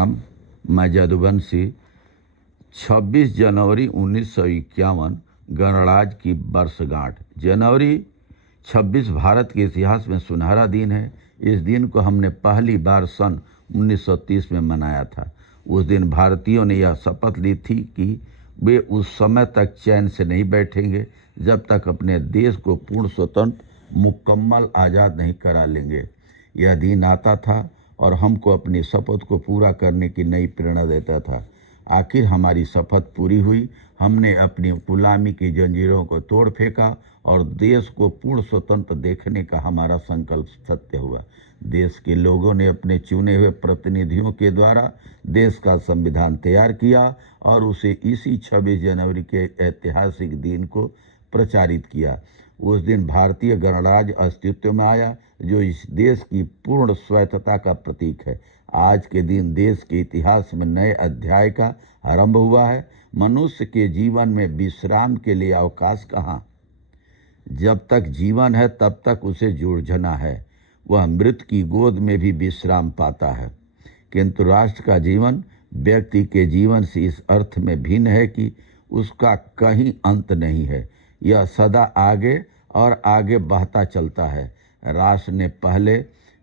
प्रणाम। मैं जदुवंशी। 26 जनवरी 1951 गणराज्य की वर्षगांठ। जनवरी 26 भारत के इतिहास में सुनहरा दिन है। इस दिन को हमने पहली बार सन 1930 में मनाया था। उस दिन भारतीयों ने यह शपथ ली थी कि वे उस समय तक चैन से नहीं बैठेंगे जब तक अपने देश को पूर्ण स्वतंत्र मुकम्मल आज़ाद नहीं करा लेंगे। यह दिन आता था और हमको अपनी शपथ को पूरा करने की नई प्रेरणा देता था। आखिर हमारी शपथ पूरी हुई। हमने अपनी गुलामी की जंजीरों को तोड़ फेंका और देश को पूर्ण स्वतंत्र देखने का हमारा संकल्प सत्य हुआ। देश के लोगों ने अपने चुने हुए प्रतिनिधियों के द्वारा देश का संविधान तैयार किया और उसे इसी 26 जनवरी के ऐतिहासिक दिन को प्रचारित किया। उस दिन भारतीय गणराज्य अस्तित्व में आया, जो इस देश की पूर्ण स्वायत्तता का प्रतीक है। आज के दिन देश के इतिहास में नए अध्याय का आरंभ हुआ है। मनुष्य के जीवन में विश्राम के लिए अवकाश कहाँ? जब तक जीवन है तब तक उसे जूझना है। वह मृत की गोद में भी विश्राम पाता है। किंतु राष्ट्र का जीवन व्यक्ति के जीवन से इस अर्थ में भिन्न है कि उसका कहीं अंत नहीं है। यह सदा आगे और आगे बहता चलता है। राष्ट्र ने पहले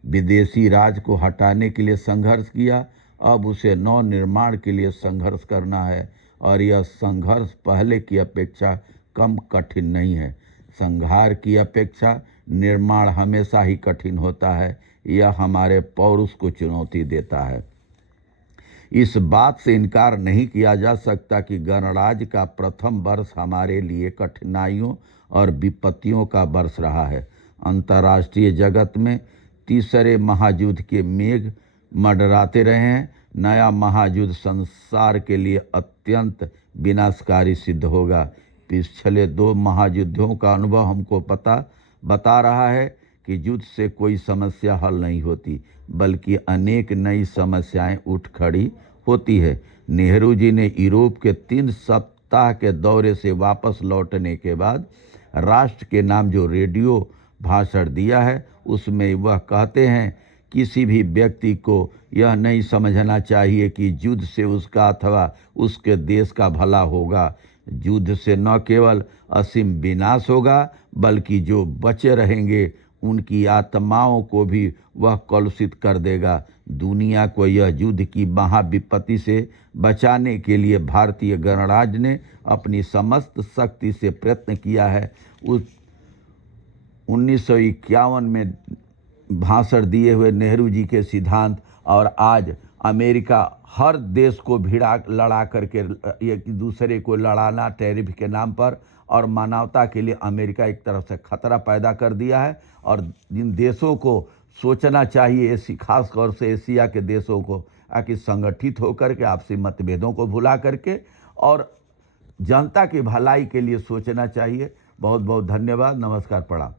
विदेशी राज को हटाने के लिए संघर्ष किया, अब उसे नव निर्माण के लिए संघर्ष करना है और यह संघर्ष पहले की अपेक्षा कम कठिन नहीं है। संहार की अपेक्षा निर्माण हमेशा ही कठिन होता है। यह हमारे पौरुष को चुनौती देता है। इस बात से इनकार नहीं किया जा सकता कि गणराज्य का प्रथम वर्ष हमारे लिए कठिनाइयों और विपत्तियों का वर्ष रहा है। अंतर्राष्ट्रीय जगत में तीसरे महायुद्ध के मेघ मंडराते रहे हैं। नया महायुद्ध संसार के लिए अत्यंत विनाशकारी सिद्ध होगा। पिछले 2 महायुद्धों का अनुभव हमको बता रहा है कि युद्ध से कोई समस्या हल नहीं होती, बल्कि अनेक नई समस्याएं उठ खड़ी होती है। नेहरू जी ने यूरोप के 3 सप्ताह के दौरे से वापस लौटने के बाद राष्ट्र के नाम जो रेडियो भाषण दिया है, उसमें वह कहते हैं, किसी भी व्यक्ति को यह नहीं समझना चाहिए कि युद्ध से उसका अथवा उसके देश का भला होगा। युद्ध से न केवल असीम विनाश होगा, बल्कि जो बचे रहेंगे उनकी आत्माओं को भी वह कलुषित कर देगा। दुनिया को यह युद्ध की महाविपत्ति से बचाने के लिए भारतीय गणराज्य ने अपनी समस्त शक्ति से प्रयत्न किया है। उस 1951 में भाषण दिए हुए नेहरू जी के सिद्धांत और आज अमेरिका हर देश को लड़ा करके एक दूसरे को लड़ाना टैरिफ के नाम पर और मानवता के लिए अमेरिका एक तरफ से खतरा पैदा कर दिया है। और जिन देशों को सोचना चाहिए, खास तौर से एशिया के देशों को, कि संगठित होकर के आपसी मतभेदों को भुला करके और जनता की भलाई के लिए सोचना चाहिए। बहुत बहुत धन्यवाद। नमस्कार, प्रणाम।